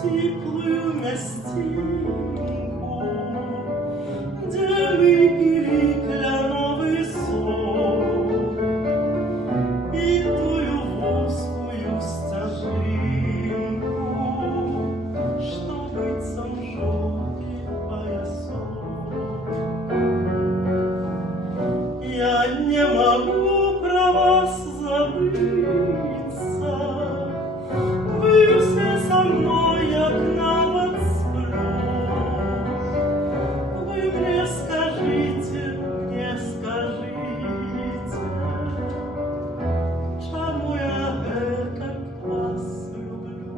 стиплую настинку, где мы пили кленовый сок и тую узкую стежинку, что быцем желтый поясок. Я не могу про вас забыться, вы все со мной, як навод сплёс. Вы мне скажите, чему я так вас люблю?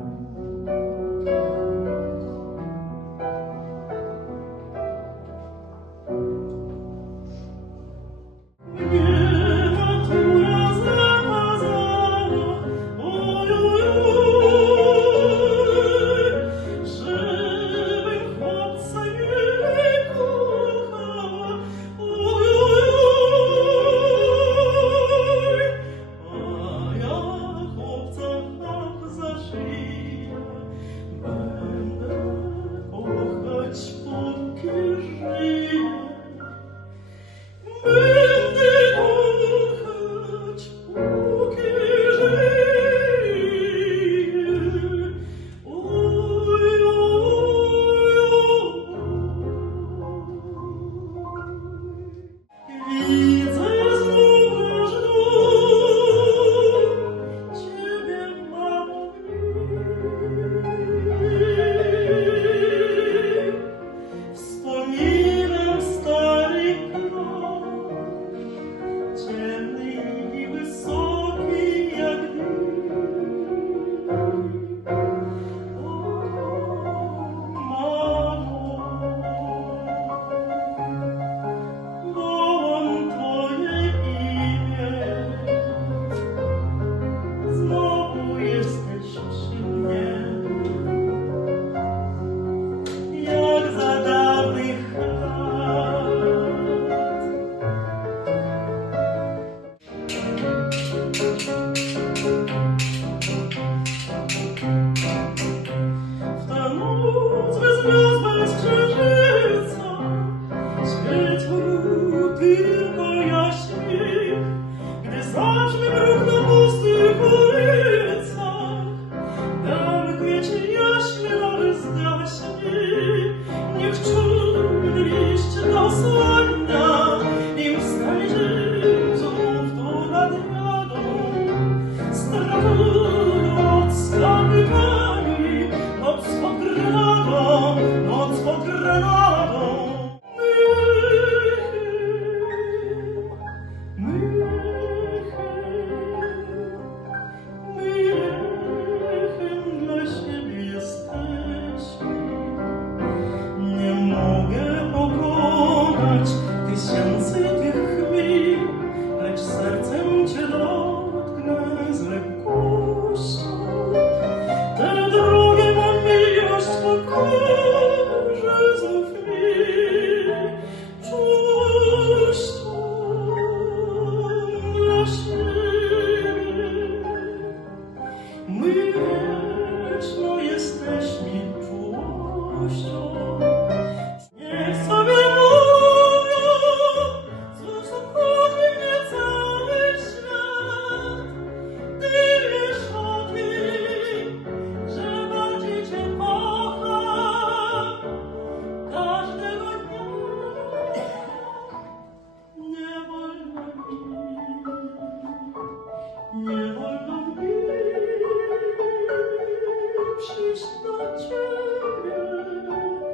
Przyjść do Ciebie.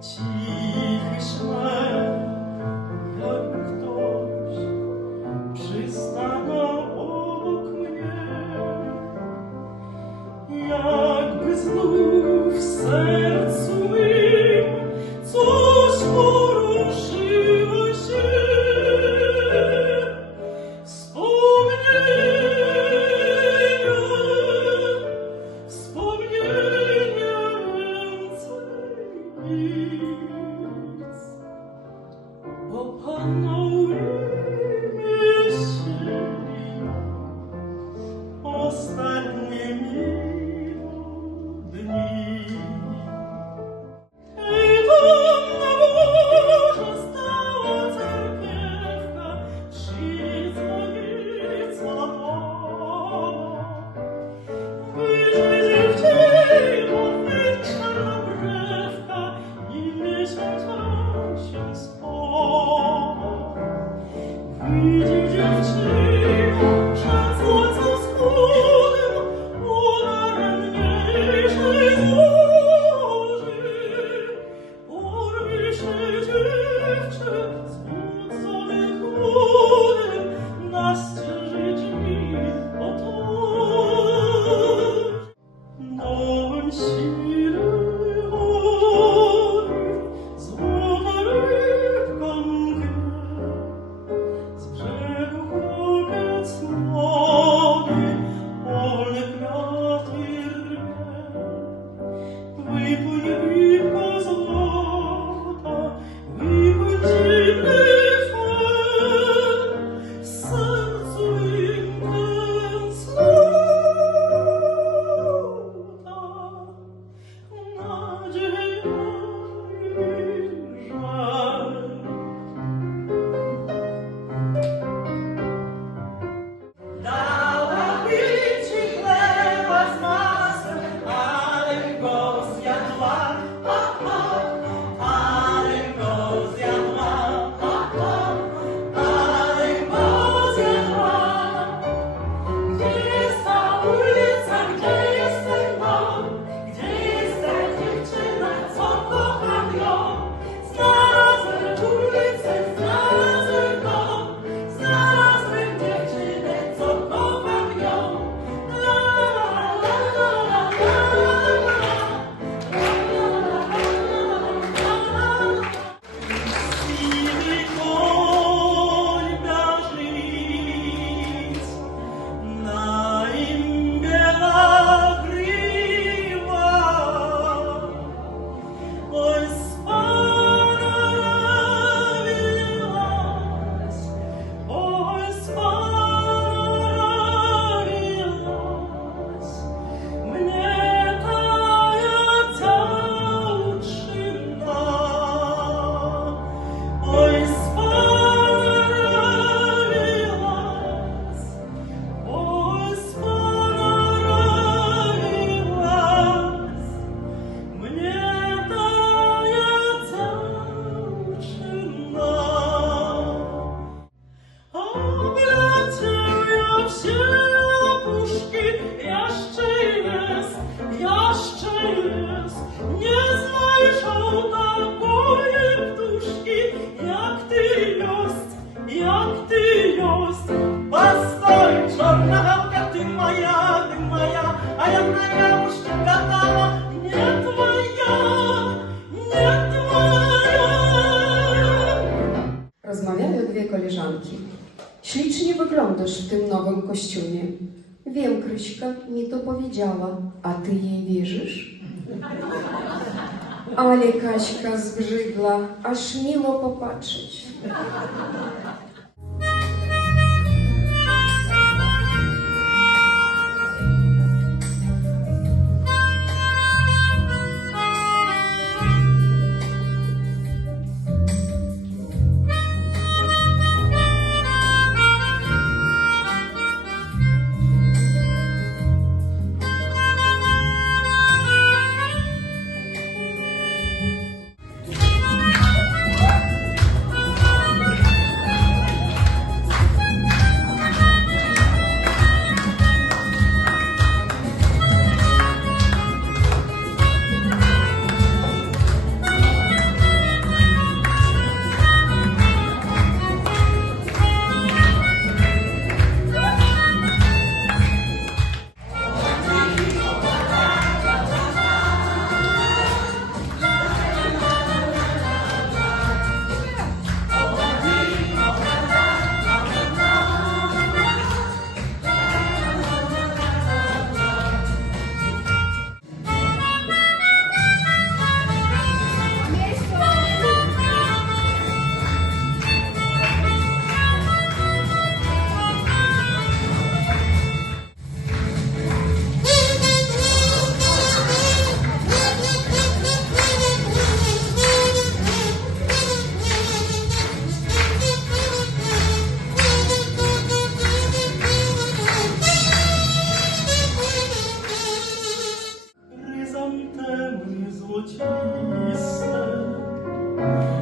Cichy szmer, jak ktoś przystanął obok mnie, jakby znów w sercu mym coś poruszyło się. Wspomnienia więcej nic, bo panuje myśli ostatnie miło dni. I tam na górze stała cerkiewka, trzy dzwonice obok. Wyjdzie dziewczyno, czarnobrzewka i miesiąca się spoko. Wyjdzie dziewczyno, przed słońcem wschodem, u najranniejszej zorzy. Urwij się, dziewczę, zbudzony chłodem, na ścieży drzwi otwórz. Dałem silny oj, złota rybka mgnie, z brzegu chłopiec młody, polne kwiaty rwie. Wypłyń rybko złota, wypłyń dziwny tlen, w sercu im tęsknota, nadzieja i żal. Dałabym ci chleba z masłem, ale go zjadła, ale go zjadła, ale go zjadła. Gdzie jest ta ulica, gdzie jest ten dom, gdzie jest ta dziewczyna, co kocham ją? Znalazłem ulicę, znalazłem dom, znalazłem dziewczynę, co kocham ją. La la la la la la. Siwy koń garzyc, na im biela grywa. Oj, sparawiłaś, oj, sparawiłaś mnie ta dziewczyna. Oj, sparawiłaś, oj, sparawiłaś mnie ta dziewczyna. Obleciał się opuszki, jeszcze jest, nie znajdą takoje ptuszki, jak ty jest. Pastor, czarna gałka, ty moja, a ja na nią gadała, nie twoja. Rozmawiały dwie koleżanki. Ślicznie wyglądasz w tym nowym kostiumie. Wiem, Kryśka mi to powiedziała, a ty jej wierzysz? Ale Kaśka zbrzydła, aż miło popatrzeć. perły złociste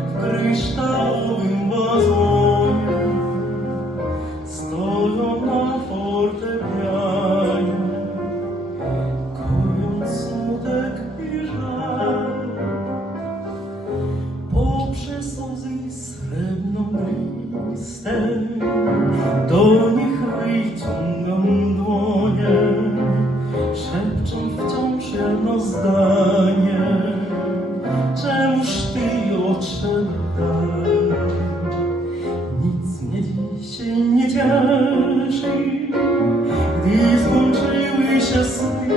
w kryształowym wazonie stoją na fortepianie, kojąc smutek i żal. Poprzez łzy srebrną listę do nich wyciągam dłonie, szepcząc wciąż jedno zdanie: czemuż ty odszedł tak? Nic mnie dzisiaj nie cieszy, gdy skończyły się sny.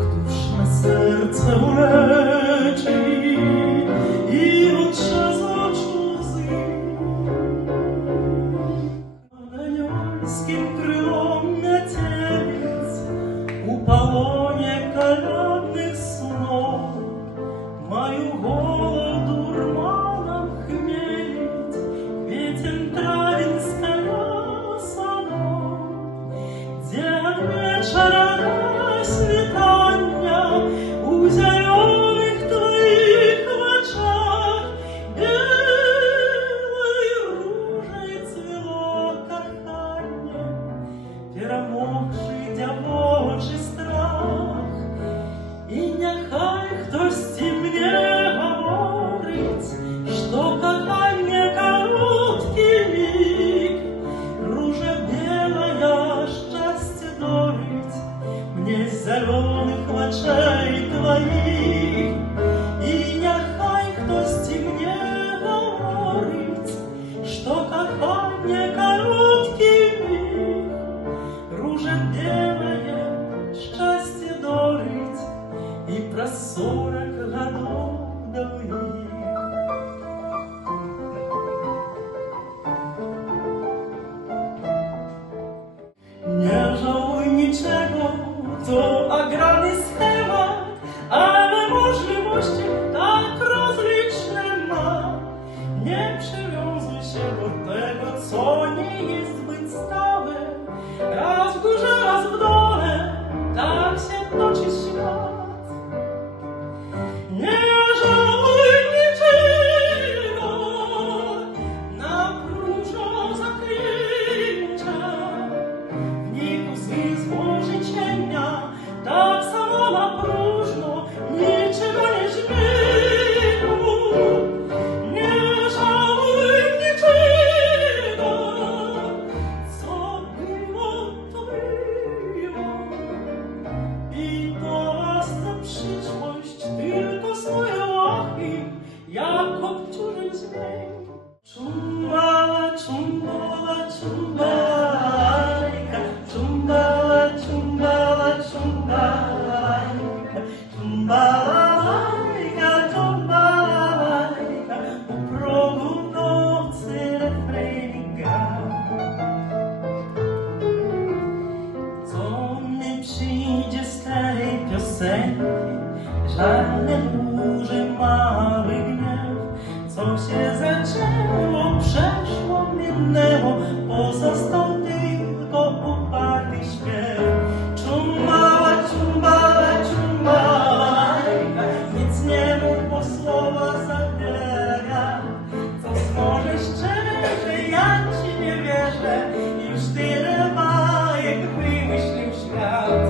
Któż me serce uleczy i otrze z oczu łzy? Anielskim krylom lecieć upalonie kalodnych snów, мою голову дурманом хмелить, ветер травинская сано, где от вечера до свидания у зеленых твоих в очах белой ружей цвело коханье, перемокший дьявольчий страх. І нехай хтось мне говорить, що кохання короткий миг, ружа белая щастя дарить мне з зелених очей твоїх. І нехай хтось мне говорить, що кохання короткий миг, ружа белая щастя дарить и про 40 годов давних. Nie żałuj niczego, to agrany schemat, ale możliwości tak rozliczne ma. Nie przywiązuj się do tego, co nie jest zbyt stałe. Raz w górze, raz w dole, tak się toczy świat. Nie żałuj niczego, na próżno zaklęcia, w nich łzy złoży cienia, tak samo na próżno niczego nie śmieją. Nie żałuj niczego, co było, to było. I to własna przyszłość, tylko swoje łachy, jak obciążeń zmień. Czumbala, czumbala, czumbalajka, czumbala, czumbala, czumbalajka, czumbalajka, czumbalajka, u progu nocy refren gra. Co mi przyjdzie z tej piosenki, żadne duże, mały gniew. Co się zaczęło, przeszło, minęło, pozostał tylko uparty śpiew. Czumbala, czumbala, czumbalajka, nic nie mów, bo słowa zabiera. Co może szczerze, ja ci nie wierzę, już tyle bajek wymyślił świat.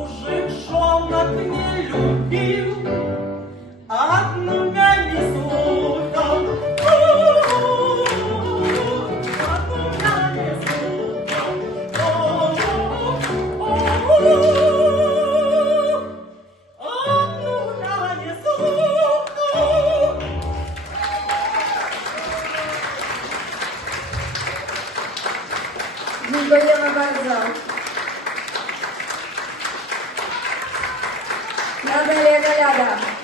чужих жонок не любил, одну меня не слухал. Одну меня не слухал. Одну меня не слухал. Dziękujemy bardzo. Natalia Gajada.